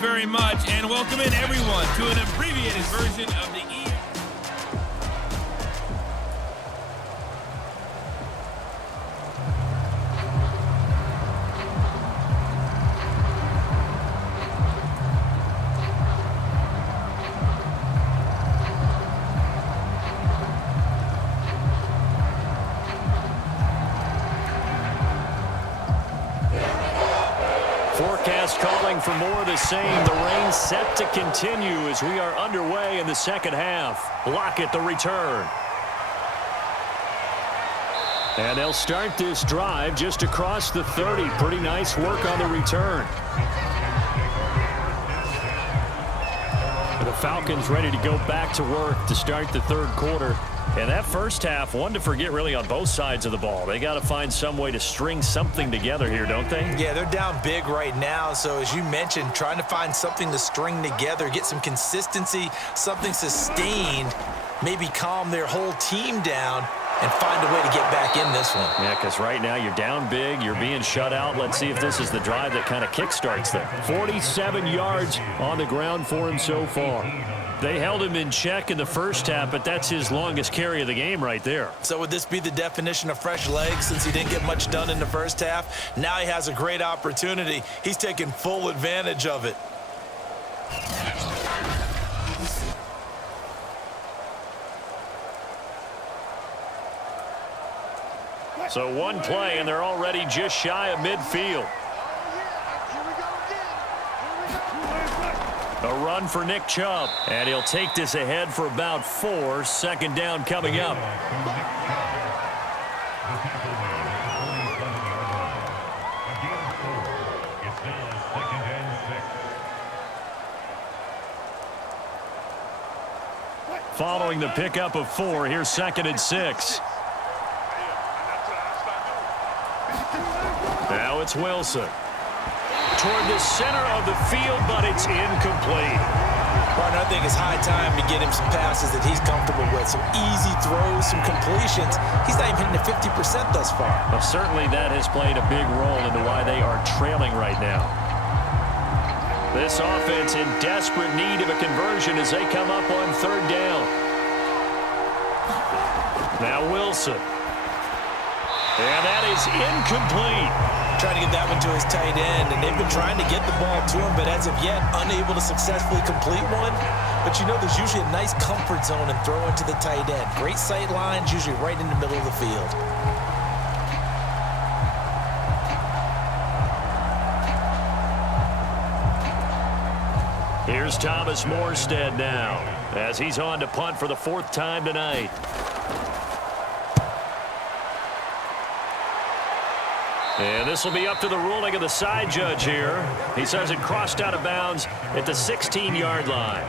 Very much, and welcome in everyone to an abbreviated version of the Forecast calling for more of the same. The rain set to continue as we are underway in the second half. Lockett the return. And they'll start this drive just across the 30. Pretty nice work on the return. The Falcons ready to go back to work to start the third quarter. And that first half, one to forget really on both sides of the ball. They got to find some way to string something together here, don't they? Yeah, they're down big right now. So as you mentioned, trying to find something to string together, get some consistency, something sustained, maybe calm their whole team down and find a way to get back in this one. Yeah, because right now you're down big, you're being shut out. Let's see if this is the drive that kind of kickstarts them. 47 yards on the ground for him so far. They held him in check in the first half, but that's his longest carry of the game right there. So would this be the definition of fresh legs since he didn't get much done in the first half? Now he has a great opportunity. He's taking full advantage of it. So one play, and they're already just shy of midfield. A run for Nick Chubb, and he'll take this ahead for about 4. Second down coming up. Following the pickup of 4, here's 2nd and 6. Now it's Wilson. Toward the center of the field, but it's incomplete. Partner, I think it's high time to get him some passes that he's comfortable with. Some easy throws, some completions. He's not even hitting the 50% thus far. Well, certainly that has played a big role into why they are trailing right now. This offense in desperate need of a conversion as they come up on 3rd down. Now Wilson. And that is incomplete. Trying to get that one to his tight end, and they've been trying to get the ball to him, but as of yet, unable to successfully complete one. But you know there's usually a nice comfort zone and throw into the tight end. Great sight lines, usually right in the middle of the field. Here's Thomas Morstead now, as he's on to punt for the 4th time tonight. And this will be up to the ruling of the side judge here. He says it crossed out of bounds at the 16-yard line.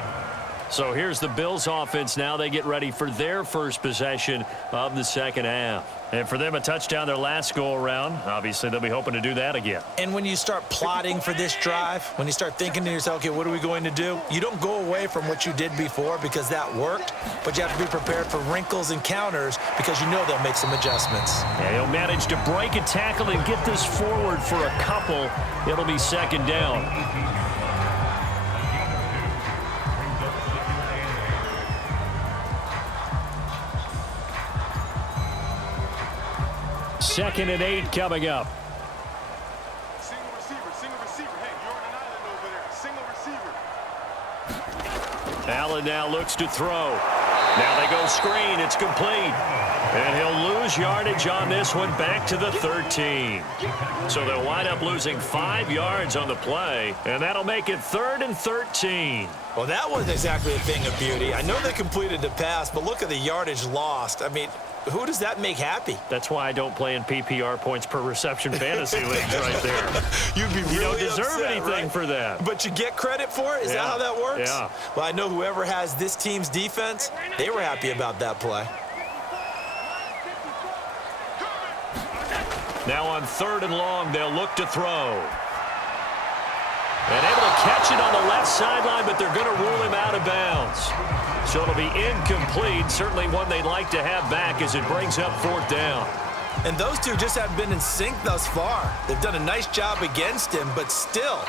So here's the Bills offense now. They get ready for their first possession of the second half. And for them, a touchdown their last go-around. Obviously, they'll be hoping to do that again. And when you start plotting for this drive, when you start thinking to yourself, okay, what are we going to do? You don't go away from what you did before because that worked, but you have to be prepared for wrinkles and counters because you know they'll make some adjustments. And he'll manage to break a tackle and get this forward for a couple. It'll be 2nd down. 2nd and 8 coming up. Single receiver. Hey, you're on an island over there. Single receiver. Allen now looks to throw. Now they go screen. It's complete. And he'll lose yardage on this one back to the 13. So they'll wind up losing 5 yards on the play, and that'll make it 3rd and 13. Well, that wasn't exactly a thing of beauty. I know they completed the pass, but look at the yardage lost. I mean, who does that make happy? That's why I don't play in PPR points per reception fantasy leagues right there. You'd be really You don't deserve upset, anything right? for that. But you get credit for it? Is that how that works? Yeah. Well, I know whoever has this team's defense, they were happy about that play. Now on 3rd and long, they'll look to throw. And able to catch it on the left sideline, but they're going to rule him out of bounds. So it'll be incomplete, certainly one they'd like to have back as it brings up 4th down. And those two just haven't been in sync thus far. They've done a nice job against him, but still,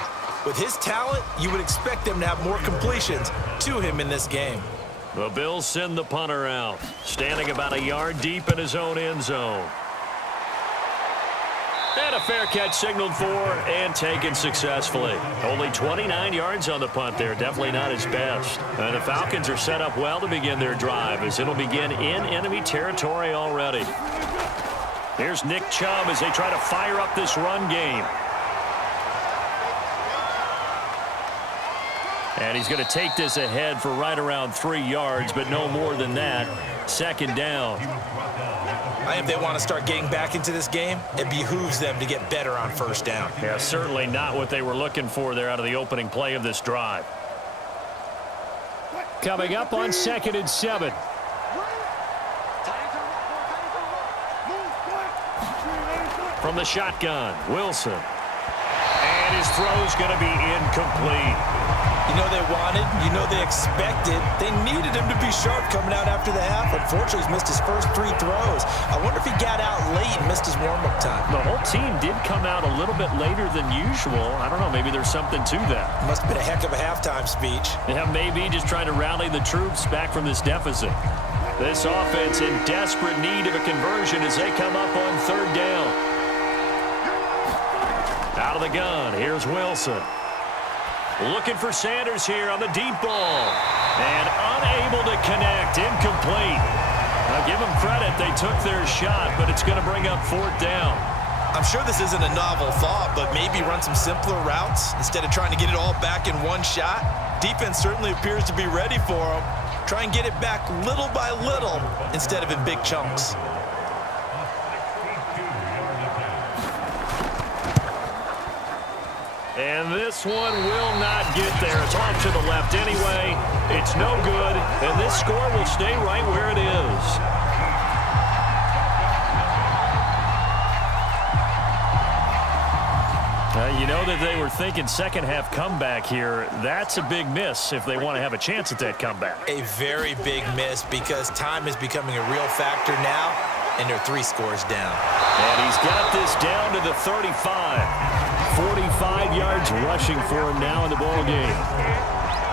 With his talent, you would expect them to have more completions to him in this game. The Bills send the punter out, standing about a yard deep in his own end zone. And a fair catch signaled for and taken successfully. Only 29 yards on the punt there. Definitely not his best. And the Falcons are set up well to begin their drive as it'll begin in enemy territory already. Here's Nick Chubb as they try to fire up this run game. And he's going to take this ahead for right around 3 yards, but no more than that. Second down. If they want to start getting back into this game, it behooves them to get better on first down. Yeah, certainly not what they were looking for there out of the opening play of this drive. Coming up on 2nd and 7. From the shotgun, Wilson. And his throw's going to be incomplete. You know they wanted, you know they expected. They needed him to be sharp coming out after the half. Unfortunately, he's missed his first 3 throws. I wonder if he got out late and missed his warm-up time. The whole team did come out a little bit later than usual. I don't know, maybe there's something to that. Must have been a heck of a halftime speech. Yeah, maybe just trying to rally the troops back from this deficit. This offense in desperate need of a conversion as they come up on 3rd down. Out of the gun, here's Wilson. Looking for Sanders here on the deep ball. And unable to connect. Incomplete. Now give them credit. They took their shot, but it's going to bring up 4th down. I'm sure this isn't a novel thought, but maybe run some simpler routes instead of trying to get it all back in one shot. Defense certainly appears to be ready for them. Try and get it back little by little instead of in big chunks. And this one will not get there. It's off to the left anyway. It's no good, and this score will stay right where it is. You know that they were thinking second half comeback here. That's a big miss if they want to have a chance at that comeback. A very big miss because time is becoming a real factor now, and they're 3 scores down. And he's got this down to the 35. 45 yards rushing for him now in the ball game.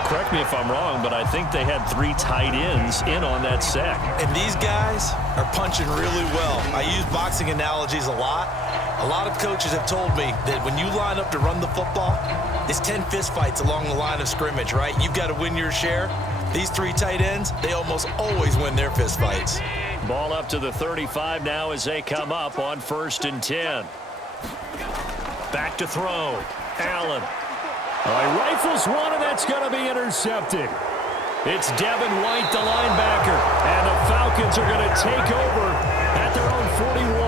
Correct me if I'm wrong, but I think they had 3 tight ends in on that sack. And these guys are punching really well. I use boxing analogies a lot. A lot of coaches have told me that when you line up to run the football, it's 10 fistfights along the line of scrimmage, right? You've got to win your share. These 3 tight ends, they almost always win their fistfights. Ball up to the 35 now as they come up on 1st and 10. Back to throw. Allen. He rifles one, and that's going to be intercepted. It's Devin White, the linebacker, and the Falcons are going to take over at their own 41.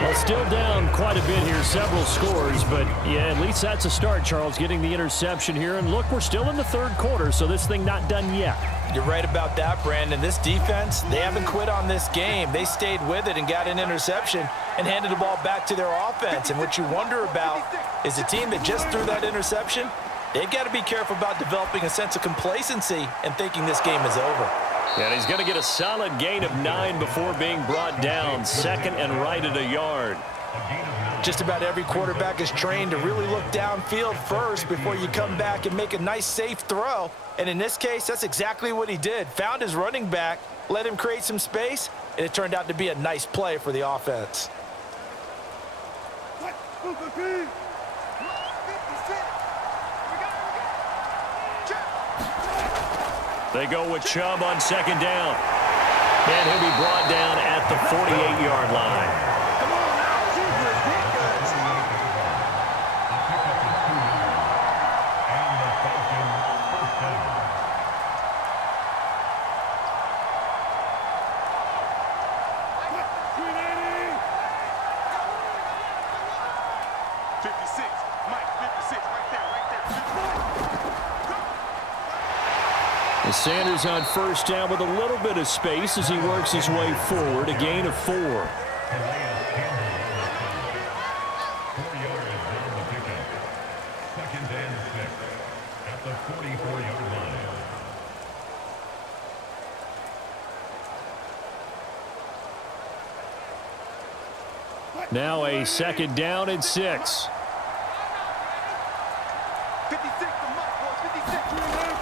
Well, still down quite a bit here, several scores, but yeah, at least that's a start, Charles, getting the interception here. And look, we're still in the 3rd quarter, so this thing not done yet. You're right about that, Brandon. This defense, they haven't quit on this game. They stayed with it and got an interception and handed the ball back to their offense. And what you wonder about is the team that just threw that interception, they've got to be careful about developing a sense of complacency and thinking this game is over. And he's going to get a solid gain of 9 before being brought down. 2nd and right at a yard. Just about every quarterback is trained to really look downfield first before you come back and make a nice, safe throw. And in this case, that's exactly what he did. Found his running back, let him create some space, and it turned out to be a nice play for the offense. They go with Chubb on 2nd down. And he'll be brought down at the 48-yard line. Sanders on 1st down with a little bit of space as he works his way forward. A gain of 4. Now a 2nd down and 6.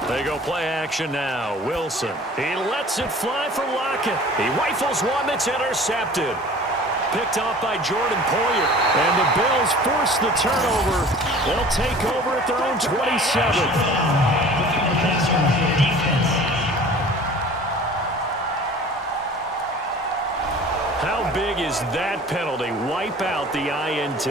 They go play action now. Wilson. He lets it fly for Lockett. He rifles one that's intercepted. Picked off by Jordan Poyer. And the Bills force the turnover. They'll take over at their own 27. How big is that penalty? Wipe out the INT.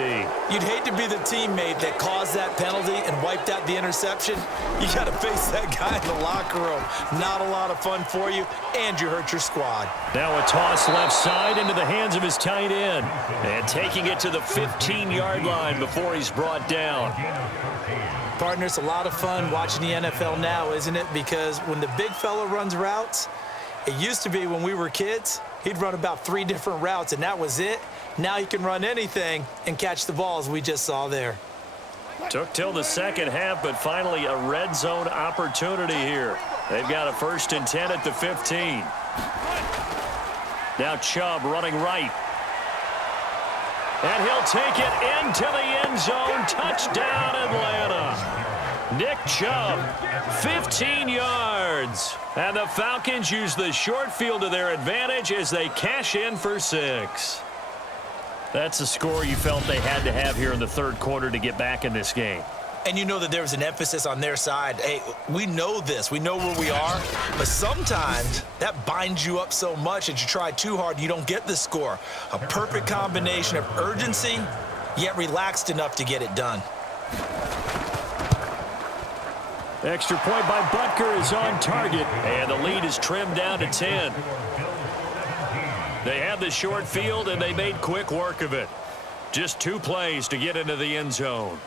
You'd hate to be the teammate that caused that penalty and wiped out the interception. You got to face that guy in the locker room. Not a lot of fun for you, and you hurt your squad. Now a toss left side into the hands of his tight end. And taking it to the 15-yard line before he's brought down. Partner, it's a lot of fun watching the NFL now, isn't it? Because when the big fella runs routes, it used to be when we were kids, he'd run about 3 different routes, and that was it. Now he can run anything and catch the ball, as we just saw there. Took till the second half, but finally a red zone opportunity here. They've got a 1st and 10 at the 15. Now Chubb running right. And he'll take it into the end zone. Touchdown, Atlanta. Nick Chubb, 15 yards. And the Falcons use the short field to their advantage as they cash in for 6. That's a score you felt they had to have here in the third quarter to get back in this game. And you know that there was an emphasis on their side. Hey, we know this. We know where we are. But sometimes that binds you up so much that you try too hard, you don't get the score. A perfect combination of urgency, yet relaxed enough to get it done. Extra point by Butker is on target, and the lead is trimmed down to 10. They had the short field, and they made quick work of it. Just 2 plays to get into the end zone.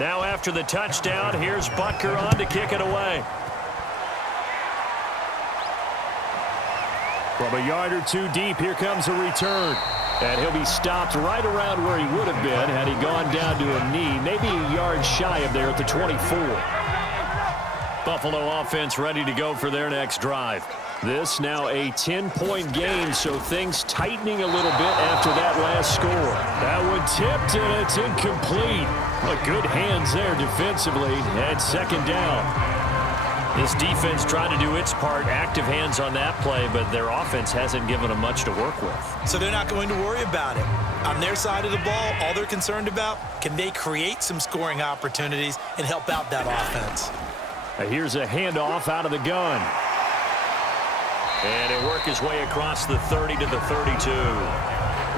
Now after the touchdown, here's Butker on to kick it away. From a yard or 2 deep, here comes a return. And he'll be stopped right around where he would have been had he gone down to a knee, maybe a yard shy of there at the 24. Buffalo offense ready to go for their next drive. This now a 10-point game, so things tightening a little bit after that last score. That one tipped, and it's incomplete. But good hands there defensively, and 2nd down. This defense tried to do its part, active hands on that play, but their offense hasn't given them much to work with. So they're not going to worry about it. On their side of the ball, all they're concerned about, can they create some scoring opportunities and help out that offense? Here's a handoff out of the gun. And he'll work his way across the 30 to the 32.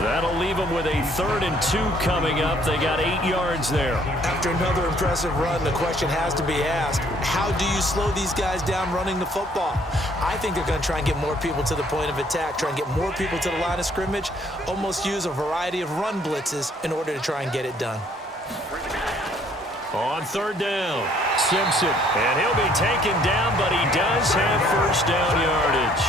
That'll leave them with a 3rd and 2 coming up. They got 8 yards there. After another impressive run, the question has to be asked, how do you slow these guys down running the football? I think they're going to try and get more people to the point of attack, try and get more people to the line of scrimmage, almost use a variety of run blitzes in order to try and get it done. On 3rd down, Simpson. And he'll be taken down, but he does have 1st down yardage.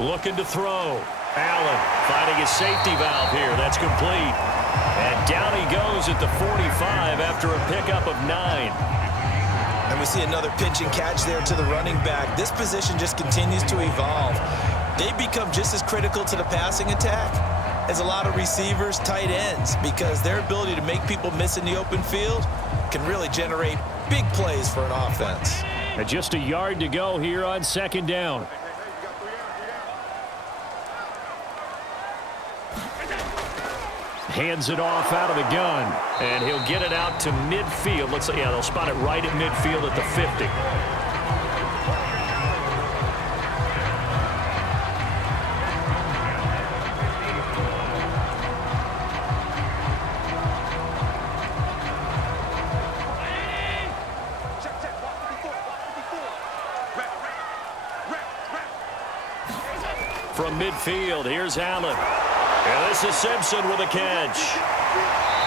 Looking to throw. Allen finding his safety valve here. That's complete. And down he goes at the 45 after a pickup of 9. And we see another pitch and catch there to the running back. This position just continues to evolve. They become just as critical to the passing attack as a lot of receivers, tight ends, because their ability to make people miss in the open field can really generate big plays for an offense. And just a yard to go here on second down. Hands it off out of the gun. And he'll get it out to midfield. Looks like, yeah, they'll spot it right at midfield at the 50. From midfield, here's Allen. And this is Simpson with a catch.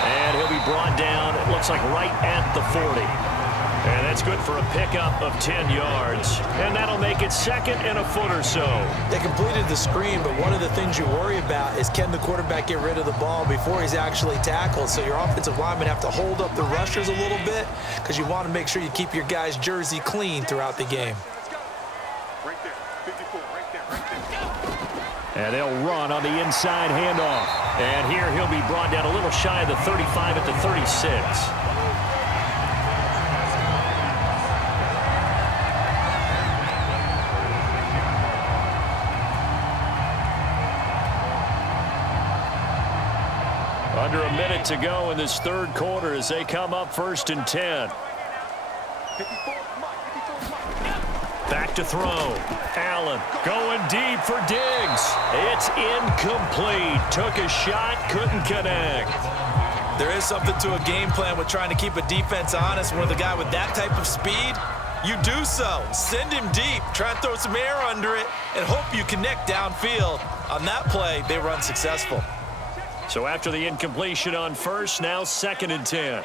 And he'll be brought down, it looks like right at the 40. And that's good for a pickup of 10 yards. And that'll make it second and a foot or so. They completed the screen, but one of the things you worry about is can the quarterback get rid of the ball before he's actually tackled? So your offensive linemen have to hold up the rushers a little bit because you want to make sure you keep your guy's jersey clean throughout the game. Right there, 54, right there, right there. And they'll run on the inside handoff. And here he'll be brought down a little shy of the 35 at the 36. Under a minute to go in this third quarter as they come up 1st and 10. 54, Back to throw. Allen going deep for Diggs. It's incomplete. Took a shot, couldn't connect. There is something to a game plan with trying to keep a defense honest. When the guy with that type of speed, you do so. Send him deep. Try and throw some air under it and hope you connect downfield. On that play, they were unsuccessful. So after the incompletion on first, now 2nd and 10.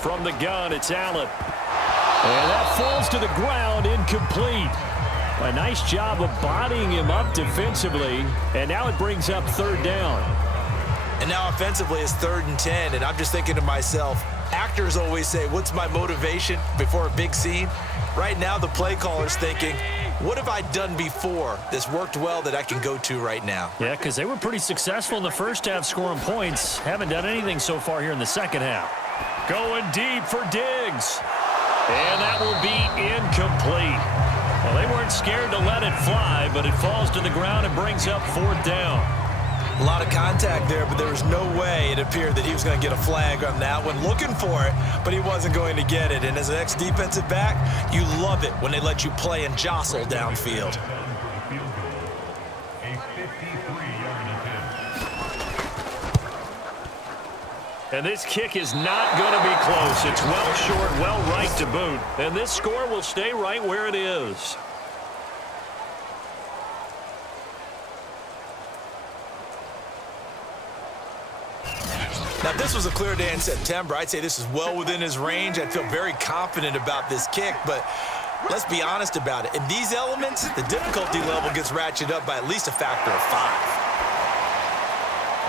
From the gun, it's Allen. And that falls to the ground, incomplete. A nice job of bodying him up defensively. And now it brings up 3rd down. And now offensively it's 3rd and 10. And I'm just thinking to myself, actors always say, what's my motivation before a big scene? Right now the play caller's thinking, what have I done before that's worked well that I can go to right now? Yeah, because they were pretty successful in the first half scoring points. Haven't done anything so far here in the second half. Going deep for Diggs. And that will be incomplete. Well, they weren't scared to let it fly, but it falls to the ground and brings up 4th down. A lot of contact there, but there was no way it appeared that he was going to get a flag on that one. Looking for it, but he wasn't going to get it. And as an ex-defensive back, you love it when they let you play and jostle downfield. And this kick is not going to be close. It's well short, well right to boot. And this score will stay right where it is. Now, if this was a clear day in September, I'd say this is well within his range. I'd feel very confident about this kick, but let's be honest about it. In these elements, the difficulty level gets ratcheted up by at least a factor of 5.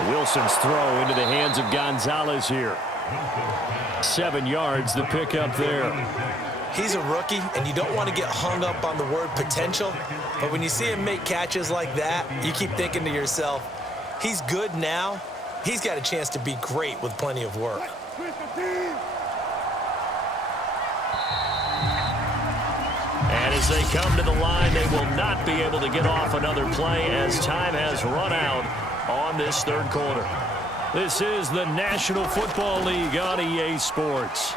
Wilson's throw into the hands of Gonzalez here. 7 yards, the pickup there. He's a rookie, and you don't want to get hung up on the word potential, but when you see him make catches like that, you keep thinking to yourself, he's good now. He's got a chance to be great with plenty of work. And as they come to the line, they will not be able to get off another play as time has run out on this third quarter. This is the National Football League on EA Sports.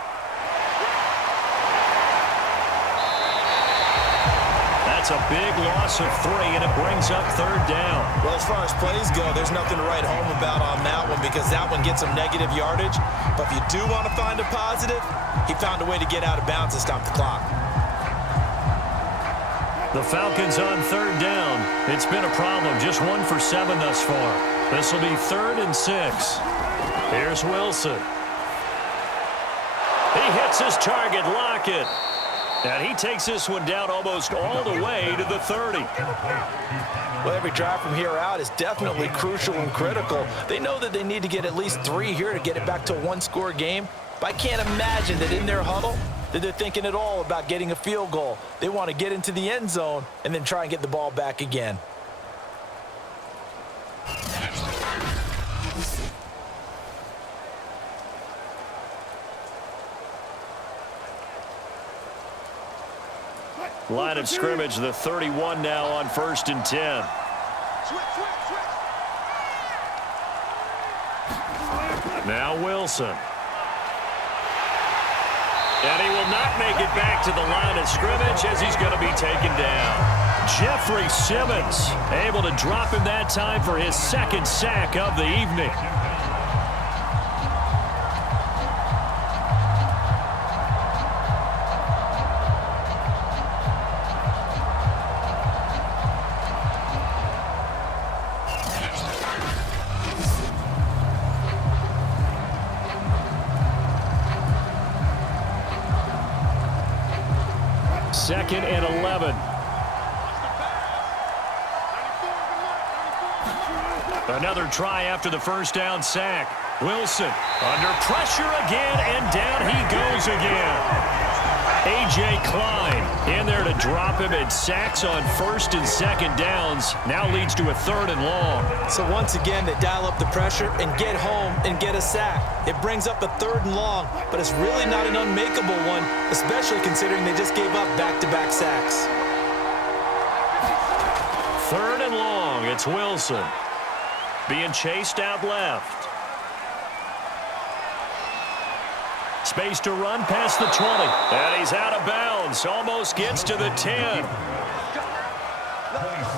That's a big loss of 3, and it brings up 3rd down. Well, as far as plays go, there's nothing to write home about on that one because that one gets some negative yardage. But if you do want to find a positive, he found a way to get out of bounds and stop the clock. The Falcons on 3rd down. It's been a problem. Just 1 for 7 thus far. This will be 3rd and 6. Here's Wilson. He hits his target, Lockett. And he takes this one down almost all the way to the 30. Well, every drive from here out is definitely crucial and critical. They know that they need to get at least 3 here to get it back to a 1-score game. But I can't imagine that in their huddle that they're thinking at all about getting a field goal. They want to get into the end zone and then try and get the ball back again. Line of scrimmage, the 31 now on 1st and 10. Now Wilson. And he will not make it back to the line of scrimmage as he's going to be taken down. Jeffrey Simmons able to drop him that time for his 2nd sack of the evening. Second and 11. Another try after the 1st down sack. Wilson under pressure again, and down he goes again. A.J. Klein in there to drop him, and sacks on 1st and 2nd downs now leads to a 3rd and long. So once again, they dial up the pressure and get home and get a sack. It brings up a 3rd and long, but it's really not an unmakeable one, especially considering they just gave up back-to-back sacks. 3rd and long, it's Wilson being chased out left. Space to run past the 20. And he's out of bounds. Almost gets to the 10.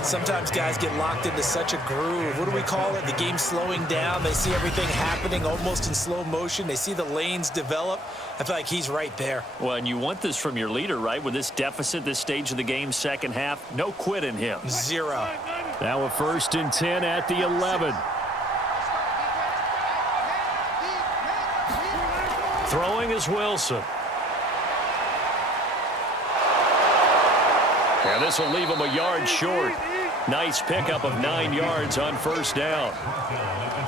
Sometimes guys get locked into such a groove. What do we call it? The game slowing down. They see everything happening almost in slow motion. They see the lanes develop. I feel like he's right there. Well, and you want this from your leader, right? With this deficit, this stage of the game, 2nd half, no quit in him. 0. Now a 1st and 10 at the 11. Throwing is Wilson. And this will leave him a yard short. Nice pickup of 9 yards on 1st down.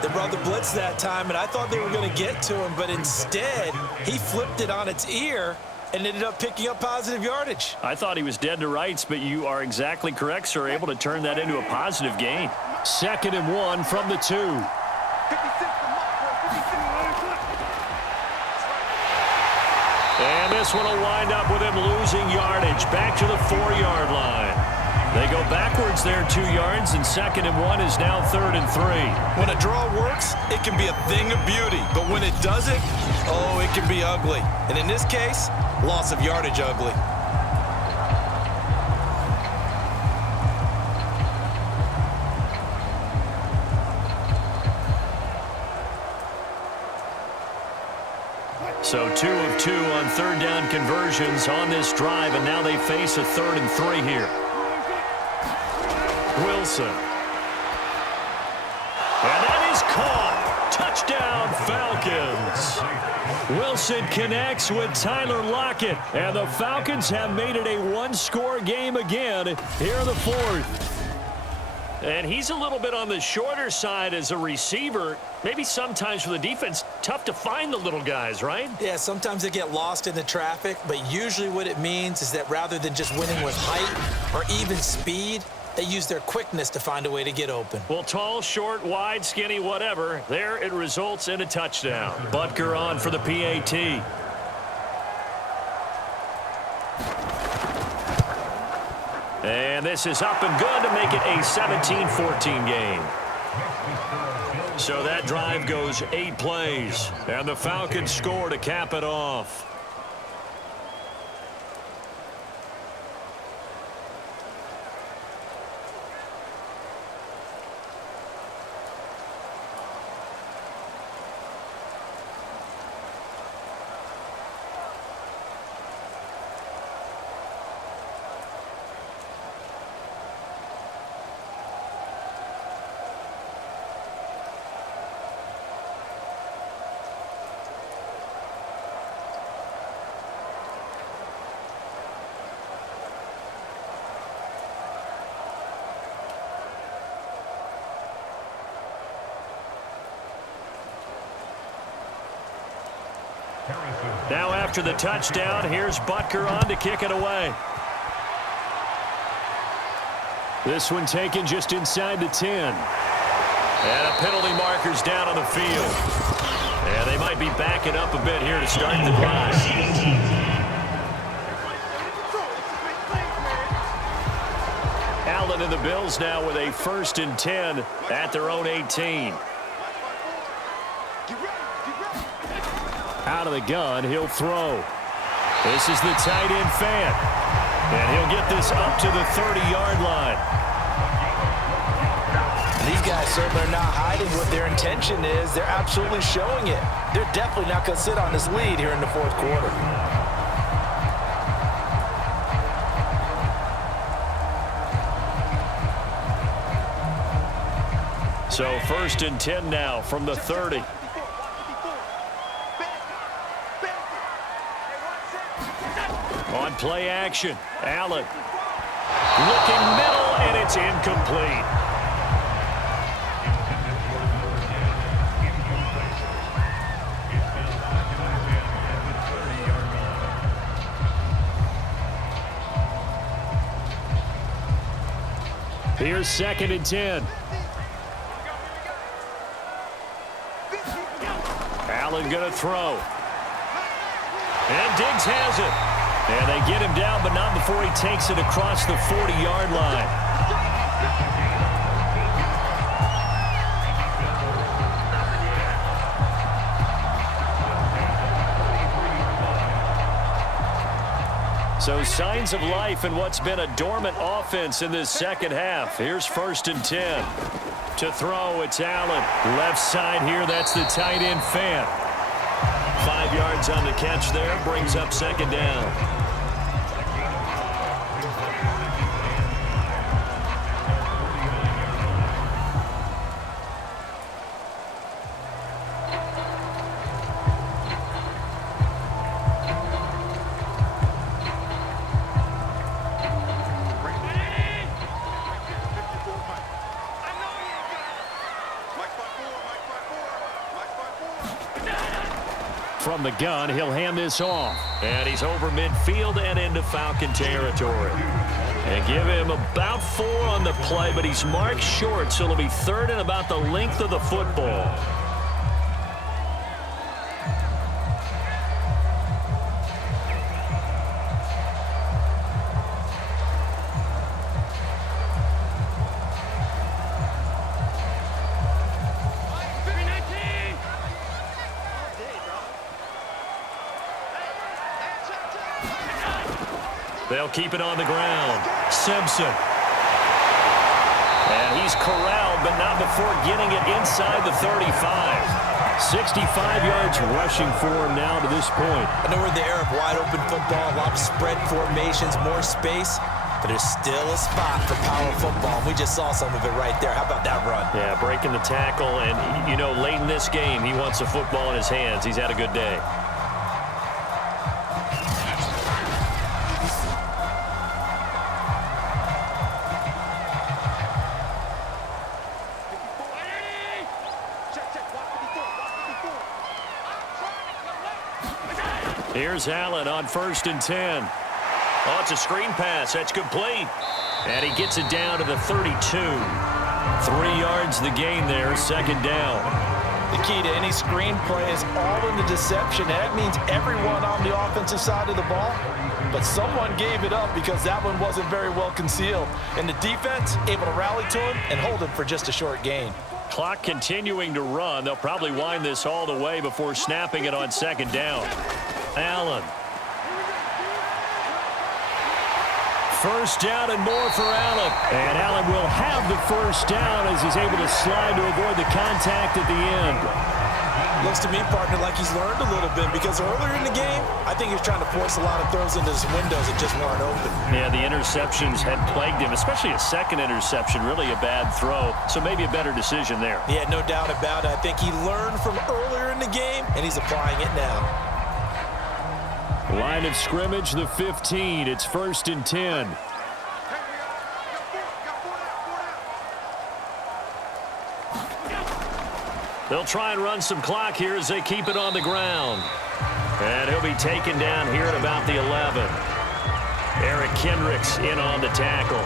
They brought the blitz that time, and I thought they were going to get to him, but instead, he flipped it on its ear and ended up picking up positive yardage. I thought he was dead to rights, but you are exactly correct, sir. Able to turn that into a positive gain. 2nd and 1 from the 2. And this one will wind up with him losing yardage back to the 4-yard line. They go backwards there 2 yards, and 2nd and 1 is now 3rd and 3. When a draw works, it can be a thing of beauty. But when it doesn't, oh, it can be ugly. And in this case, loss of yardage ugly. So 2 of 2 on 3rd down conversions on this drive, and now they face a 3rd and 3 here. Wilson. And that is caught. Touchdown, Falcons. Wilson connects with Tyler Lockett, and the Falcons have made it a 1-score game again here in the 4th. And he's a little bit on the shorter side as a receiver. Maybe sometimes for the defense, tough to find the little guys, right? Yeah, sometimes they get lost in the traffic, but usually what it means is that rather than just winning with height or even speed, they use their quickness to find a way to get open. Well, tall, short, wide, skinny, whatever, there it results in a touchdown. Butker on for the PAT. And this is up and good to make it a 17-14 game. So that drive goes 8 plays, and the Falcons score to cap it off. Now after the touchdown, here's Butker on to kick it away. This one taken just inside the 10. And a penalty marker's down on the field. And they might be backing up a bit here to start the drive. Allen and the Bills now with a 1st and 10 at their own 18. Out of the gun, he'll throw. This is the tight end fan. And he'll get this up to the 30-yard line. These guys certainly are not hiding what their intention is. They're absolutely showing it. They're definitely not going to sit on this lead here in the 4th quarter. So 1st and 10 now from the 30. On play action, Allen. Looking middle, and it's incomplete. Here's 2nd and 10. Allen going to throw. And Diggs has it. And they get him down, but not before he takes it across the 40-yard line. So signs of life in what's been a dormant offense in this second half. Here's 1st and 10. To throw, it's Allen. Left side here, that's the tight end fan. 5 yards on the catch there, brings up 2nd down. From the gun, he'll hand this off. And he's over midfield and into Falcon territory. And give him about 4 on the play, but he's marked short, so it'll be 3rd and about the length of the football. They'll keep it on the ground. Simpson. And he's corralled, but not before getting it inside the 35. 65 yards rushing for him now to this point. I know we're in the era of wide open football, a lot of spread formations, more space, but there's still a spot for power football. We just saw some of it right there. How about that run? Yeah, breaking the tackle, and, you know, late in this game, he wants the football in his hands. He's had a good day. Here's Allen on 1st and 10. Oh, it's a screen pass. That's complete. And he gets it down to the 32. 3 yards the gain there, 2nd down. The key to any screen play is all in the deception. That means everyone on the offensive side of the ball, but someone gave it up because that one wasn't very well concealed. And the defense able to rally to him and hold him for just a short gain. Clock continuing to run. They'll probably wind this all the way before snapping it on 2nd down. Allen. 1st down and more for Allen. And Allen will have the 1st down as he's able to slide to avoid the contact at the end. Looks to me, partner, like he's learned a little bit because earlier in the game, I think he was trying to force a lot of throws into his windows that just weren't open. Yeah, the interceptions had plagued him, especially a 2nd interception, really a bad throw. So maybe a better decision there. Yeah, no doubt about it. I think he learned from earlier in the game, and he's applying it now. Line of scrimmage, the 15. It's 1st and 10. They'll try and run some clock here as they keep it on the ground. And he'll be taken down here at about the 11. Eric Kendricks in on the tackle.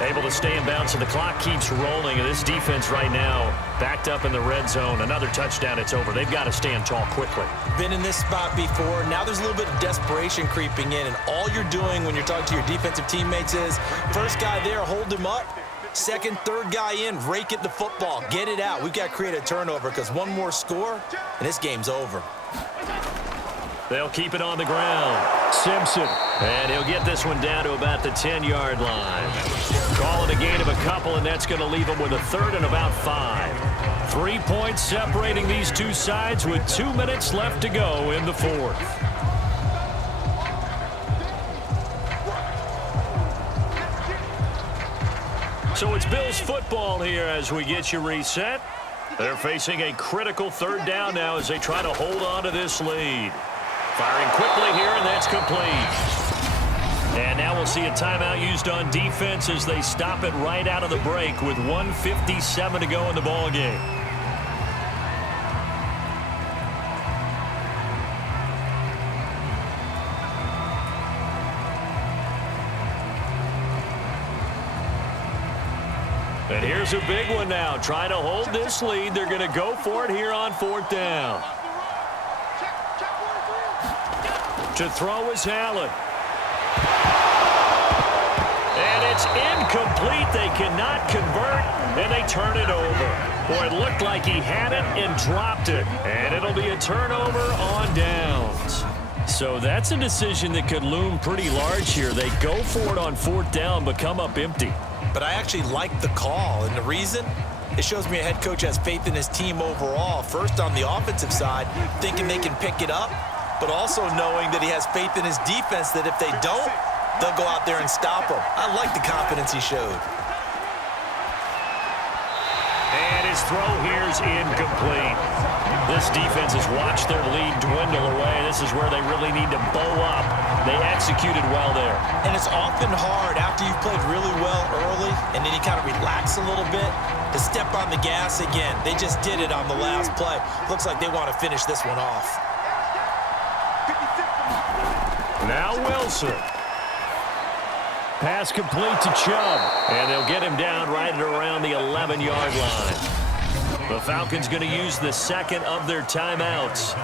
Able to stay in bounds, so the clock keeps rolling. And this defense right now backed up in the red zone. Another touchdown, it's over. They've got to stand tall quickly. Been in this spot before. Now there's a little bit of desperation creeping in, and all you're doing when you're talking to your defensive teammates is first guy there, hold him up. Second, third guy in, rake at the football. Get it out. We've got to create a turnover because one more score, and this game's over. They'll keep it on the ground. Simpson. And he'll get this one down to about the 10-yard line. Calling a gain of a couple, and that's going to leave them with a third and about 5. 3 points separating these two sides with 2 minutes left to go in the fourth. So it's Bills football here as we get you reset. They're facing a critical third down now as they try to hold on to this lead. Firing quickly here, and that's complete. And now we'll see a timeout used on defense as they stop it right out of the break with 1:57 to go in the ballgame. And here's a big one now. Trying to hold this lead. They're going to go for it here on fourth down. To throw is Allen. And it's incomplete. They cannot convert, and they turn it over. Boy, it looked like he had it and dropped it. And it'll be a turnover on downs. So that's a decision that could loom pretty large here. They go for it on fourth down, but come up empty. But I actually like the call, and the reason? It shows me a head coach has faith in his team overall. First on the offensive side, thinking they can pick it up, but also knowing that he has faith in his defense that if they don't, they'll go out there and stop them. I like the confidence he showed. And his throw here's incomplete. This defense has watched their lead dwindle away. This is where they really need to bow up. They executed well there. And it's often hard after you've played really well early and then you kind of relax a little bit to step on the gas again. They just did it on the last play. Looks like they want to finish this one off. Now Wilson. Pass complete to Chubb. And they'll get him down right at around the 11-yard line. The Falcons going to use the second of their timeouts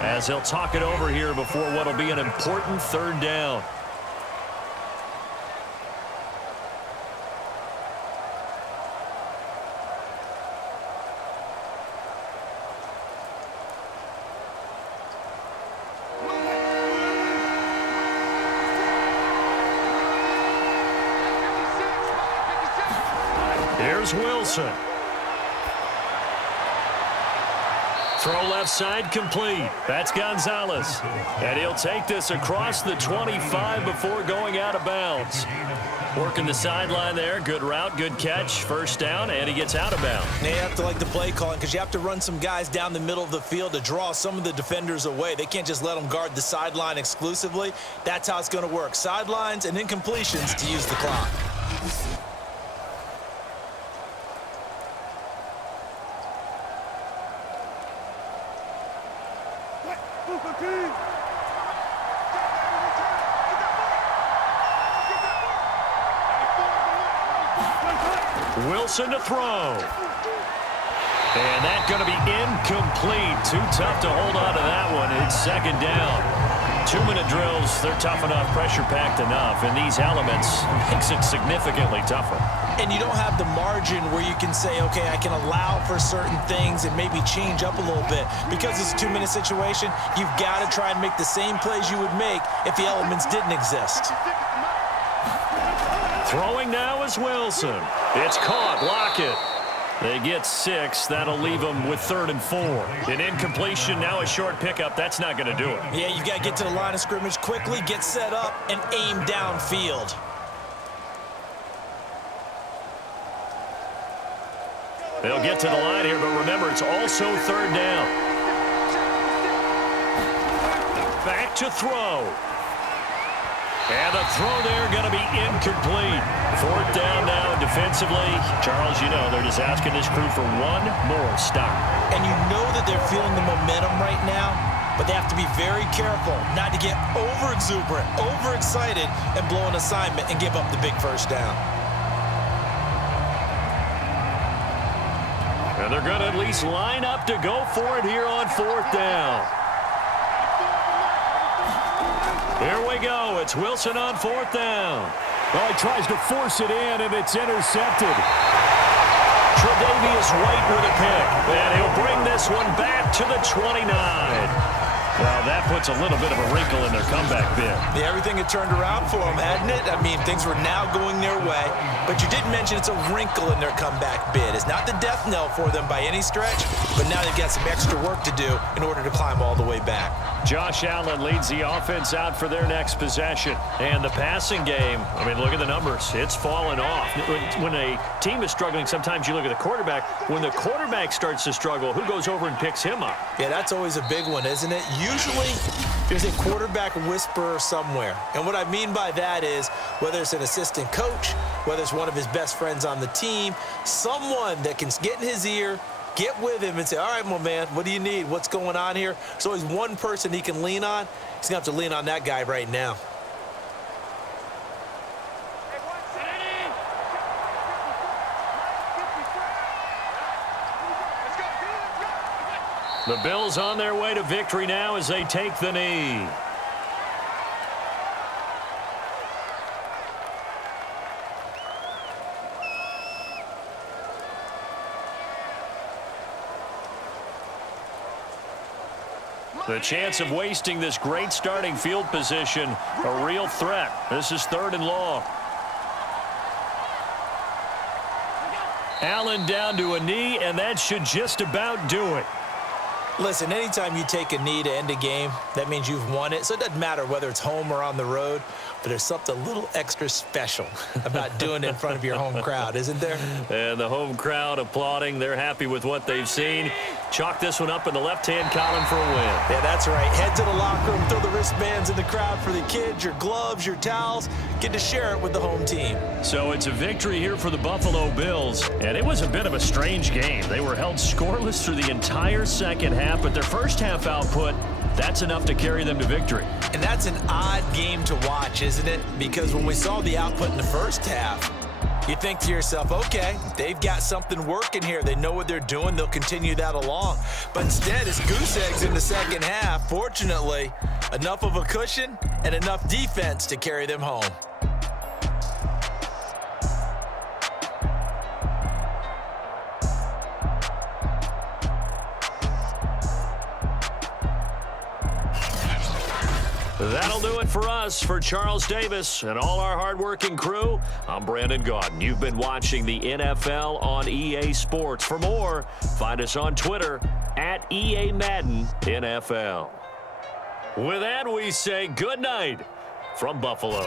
as they'll talk it over here before what will be an important third down. Here's Wilson. Throw left side complete. That's Gonzalez. And he'll take this across the 25 before going out of bounds. Working the sideline there. Good route, good catch. First down, and he gets out of bounds. They have to like the play calling because you have to run some guys down the middle of the field to draw some of the defenders away. They can't just let them guard the sideline exclusively. That's how it's going to work. Sidelines and incompletions to use the clock. Wilson to throw. And that's going to be incomplete. Too tough to hold on to that one. It's second down. 2-minute drills, they're tough enough, pressure-packed enough. And these elements makes it significantly tougher. And you don't have the margin where you can say, okay, I can allow for certain things and maybe change up a little bit. Because it's a 2-minute situation, you've got to try and make the same plays you would make if the elements didn't exist. Throwing now is Wilson. It's caught. Lockett. They get 6. That'll leave them with 3rd and 4. An incompletion, now a short pickup. That's not going to do it. Yeah, you've got to get to the line of scrimmage quickly, get set up, and aim downfield. They'll get to the line here, but remember, it's also 3rd down. Back to throw. And the throw there going to be incomplete. 4th down now defensively. Charles, you know, they're just asking this crew for one more stop. And you know that they're feeling the momentum right now, but they have to be very careful not to get over-exuberant, overexcited, and blow an assignment and give up the big first down. And they're going to at least line up to go for it here on 4th down. Here we go. It's Wilson on 4th down. Well, he tries to force it in, and it's intercepted. Tre'Davious White with a pick. And he'll bring this one back to the 29. Well, that puts a little bit of a wrinkle in their comeback bid. Yeah, everything had turned around for them, hadn't it? I mean, things were now going their way. But you did mention it's a wrinkle in their comeback bid. It's not the death knell for them by any stretch, but now they've got some extra work to do in order to climb all the way back. Josh Allen leads the offense out for their next possession. And the passing game, I mean, look at the numbers. It's fallen off. When a team is struggling, sometimes you look at the quarterback. When the quarterback starts to struggle, who goes over and picks him up? Yeah, that's always a big one, isn't it? Usually, there's a quarterback whisperer somewhere. And what I mean by that is, whether it's an assistant coach, whether it's one of his best friends on the team, someone that can get in his ear, get with him and say, all right, my man, what do you need? What's going on here? There's always one person he can lean on. He's going to have to lean on that guy right now. The Bills on their way to victory now as they take the knee. The chance of wasting this great starting field position, a real threat. This is 3rd and long. Allen down to a knee, and that should just about do it. Listen, anytime you take a knee to end a game, that means you've won it. So it doesn't matter whether it's home or on the road, but there's something a little extra special about doing it in front of your home crowd, isn't there? And the home crowd applauding. They're happy with what they've seen. Chalk this one up in the left-hand column for a win. Yeah, that's right. Head to the locker room, throw the wristbands in the crowd for the kids, your gloves, your towels. Get to share it with the home team. So it's a victory here for the Buffalo Bills. And it was a bit of a strange game. They were held scoreless through the entire second half, but their first half output, that's enough to carry them to victory. And that's an odd game to watch, isn't it? Because when we saw the output in the first half, you think to yourself, okay, they've got something working here. They know what they're doing. They'll continue that along. But instead, it's goose eggs in the second half. Fortunately, enough of a cushion and enough defense to carry them home. That'll do it for us. For Charles Davis and all our hardworking crew, I'm Brandon Gaudin. You've been watching the NFL on EA Sports. For more, find us on Twitter at EA Madden NFL. With that, we say good night from Buffalo.